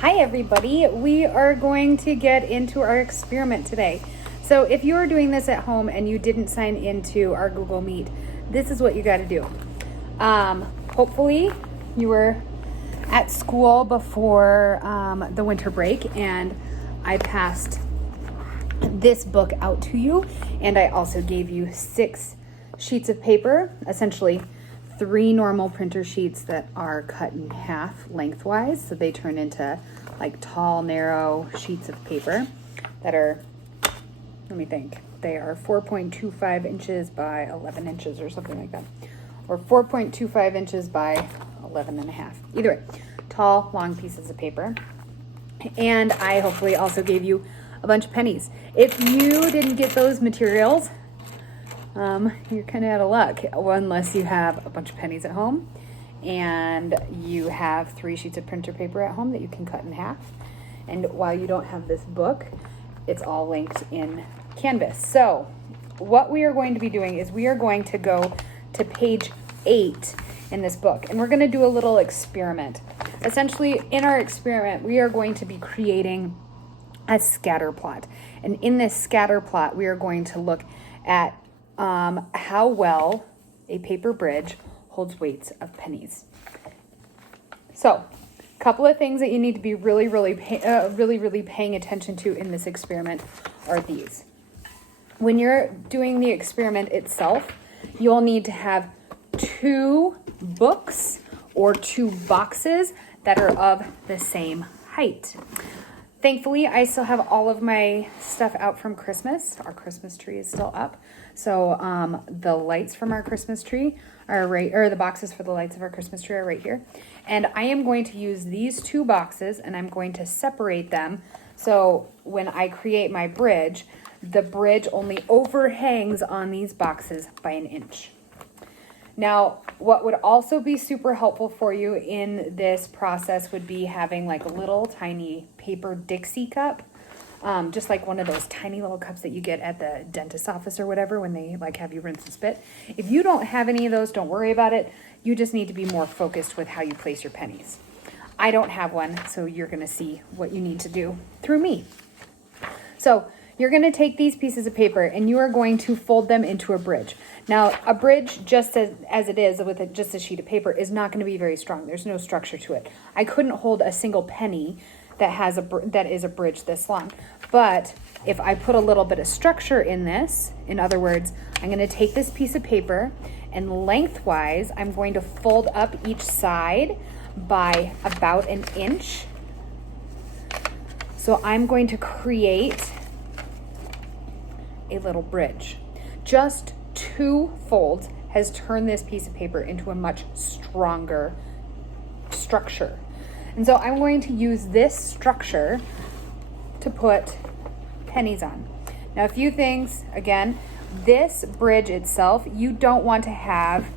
Hi everybody, we are going to get into our experiment today. So if you are doing this at home and you didn't sign into our Google Meet, this is what you got to do. Hopefully you were at school before the winter break, and I passed this book out to you, and I also gave you 6 sheets of paper, essentially 3 normal printer sheets that are cut in half lengthwise, so they turn into like tall, narrow sheets of paper that are, let me think, they are 4.25 inches by 11 inches or something like that, or 4.25 inches by 11 and a half. Either way, tall, long pieces of paper. And I hopefully also gave you a bunch of pennies. If you didn't get those materials, you're kind of out of luck, unless you have a bunch of pennies at home and you have 3 sheets of printer paper at home that you can cut in half. And while you don't have this book, it's all linked in Canvas. So what we are going to be doing is we are going to go to page 8 in this book, and we're going to do a little experiment. Essentially, in our experiment, we are going to be creating a scatter plot. And in this scatter plot, we are going to look at how well a paper bridge holds weights of pennies. So, a couple of things that you need to be really paying attention to in this experiment are these. When you're doing the experiment itself, you'll need to have 2 books or 2 boxes that are of the same height. Thankfully, I still have all of my stuff out from Christmas. Our Christmas tree is still up. So the lights from our Christmas tree are the boxes for the lights of our Christmas tree are right here. And I am going to use these 2 boxes, and I'm going to separate them. So when I create my bridge, the bridge only overhangs on these boxes by 1 inch. Now, what would also be super helpful for you in this process would be having like a little tiny paper Dixie cup, just like one of those tiny little cups that you get at the dentist's office or whatever when they like have you rinse and spit. If you don't have any of those, don't worry about it. You just need to be more focused with how you place your pennies. I don't have one, so you're going to see what you need to do through me. So you're going to take these pieces of paper and you are going to fold them into a bridge. Now, a bridge, just as it is with just a sheet of paper, is not going to be very strong. There's no structure to it. I couldn't hold a single penny that is a bridge this long. But if I put a little bit of structure in this, in other words, I'm going to take this piece of paper and lengthwise, I'm going to fold up each side by about 1 inch. So I'm going to create a little bridge. Just 2 folds has turned this piece of paper into a much stronger structure. And so I'm going to use this structure to put pennies on. Now, a few things, again, this bridge itself, you don't want to have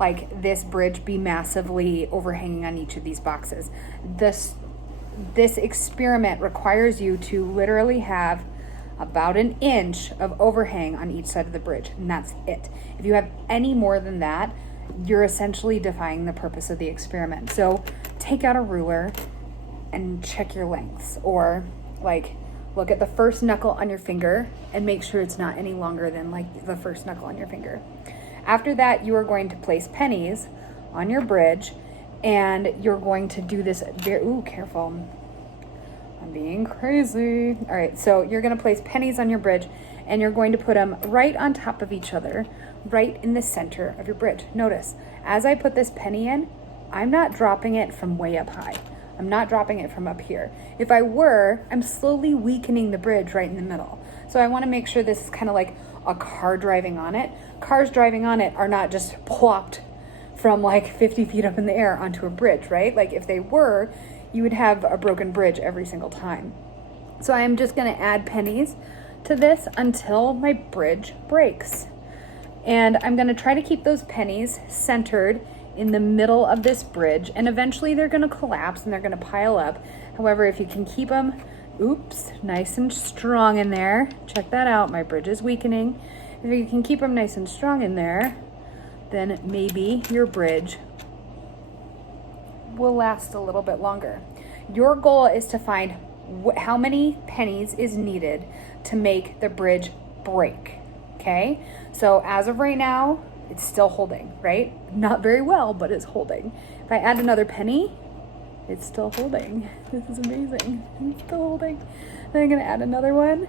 like this bridge be massively overhanging on each of these boxes. This experiment requires you to literally have about 1 inch of overhang on each side of the bridge, and that's it. If you have any more than that, you're essentially defying the purpose of the experiment. So take out a ruler and check your lengths, or like look at the first knuckle on your finger and make sure it's not any longer than like the first knuckle on your finger. After that, you are going to place pennies on your bridge, and you're going to do this careful. I'm being crazy. All right, so you're going to place pennies on your bridge, and you're going to put them right on top of each other, right in the center of your bridge. Notice, as I put this penny in, I'm not dropping it from way up high. I'm not dropping it from up here. If I were, I'm slowly weakening the bridge right in the middle. So I want to make sure this is kind of like a car driving on it. Cars driving on it are not just plopped from like 50 feet up in the air onto a bridge, right? Like if they were, you would have a broken bridge every single time. So I'm just going to add pennies to this until my bridge breaks. And I'm going to try to keep those pennies centered in the middle of this bridge, and eventually they're going to collapse and they're going to pile up. However, if you can keep them, nice and strong in there, check that out, my bridge is weakening. If you can keep them nice and strong in there, then maybe your bridge will last a little bit longer. Your goal is to find how many pennies is needed to make the bridge break, okay? So as of right now, it's still holding, right? Not very well, but it's holding. If I add another penny, it's still holding. This is amazing. It's still holding. Then I'm gonna add another one,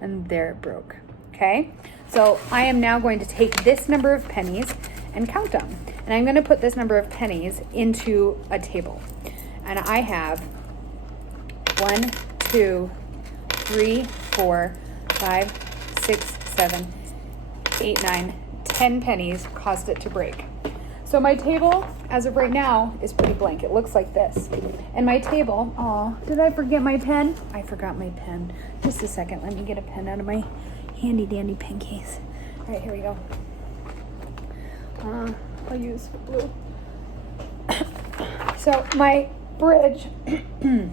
and there it broke, okay? So I am now going to take this number of pennies and count them. And I'm gonna put this number of pennies into a table. And I have 1, 2, 3, 4, 5, 6, 7, 8, 9, 10 pennies caused it to break. So my table, as of right now, is pretty blank. It looks like this. And my table, oh, did I forget my pen? I forgot my pen. Just a second, let me get a pen out of my handy dandy pen case. All right, here we go. I'll use blue. So my bridge,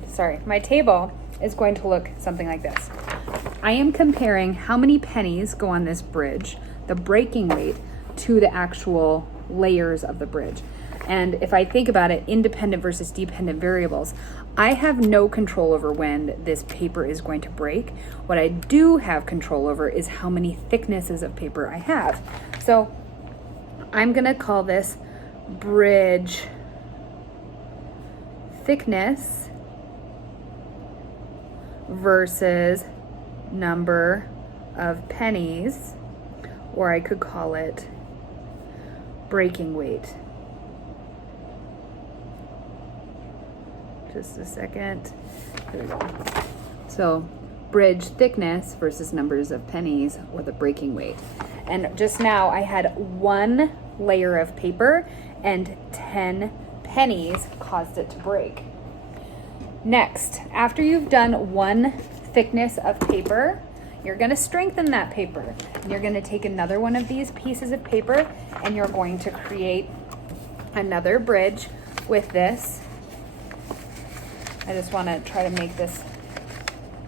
sorry, my table is going to look something like this. I am comparing how many pennies go on this bridge, the breaking weight, to the actual layers of the bridge. And if I think about it, independent versus dependent variables, I have no control over when this paper is going to break. What I do have control over is how many thicknesses of paper I have. So I'm gonna call this bridge thickness versus number of pennies, or I could call it breaking weight. Just a second. There we go. So bridge thickness versus numbers of pennies, or the breaking weight. And just now I had 1 layer of paper and 10 pennies caused it to break. Next, after you've done 1 thickness of paper, you're going to strengthen that paper. And you're going to take another one of these pieces of paper and you're going to create another bridge with this. I just want to try to make this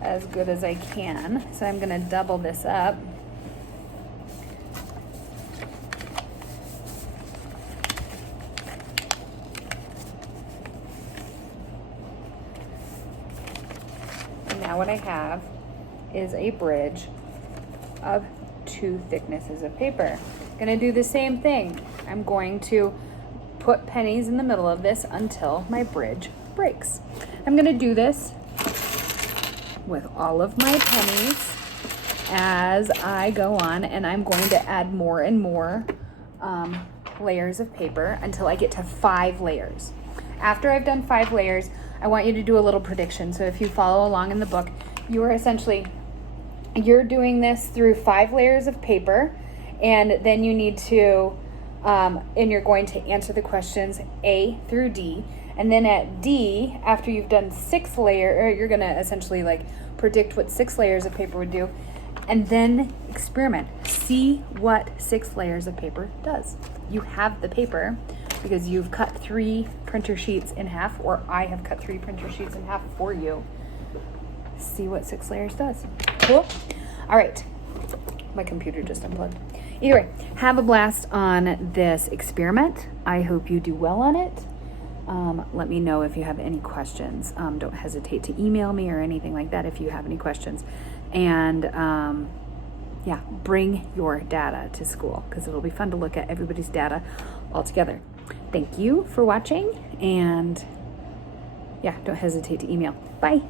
as good as I can. So I'm going to double this up. And now what I have is a bridge of 2 thicknesses of paper. I'm going to do the same thing. I'm going to put pennies in the middle of this until my bridge breaks. I'm going to do this with all of my pennies as I go on, and I'm going to add more and more layers of paper until I get to 5 layers. After I've done 5 layers, I want you to do a little prediction. So if you follow along in the book, you're doing this through 5 layers of paper, and then you need to, and you're going to answer the questions A through D. And then at D, after you've done 6 layers, or you're gonna essentially like predict what 6 layers of paper would do, and then experiment. See what 6 layers of paper does. You have the paper because you've cut 3 printer sheets in half, or I have cut 3 printer sheets in half for you. See what 6 layers does. Cool? All right. My computer just unplugged. Either way, have a blast on this experiment. I hope you do well on it. Let me know if you have any questions. Don't hesitate to email me or anything like that if you have any questions. And yeah, bring your data to school because it'll be fun to look at everybody's data all together. Thank you for watching, and yeah, don't hesitate to email. Bye.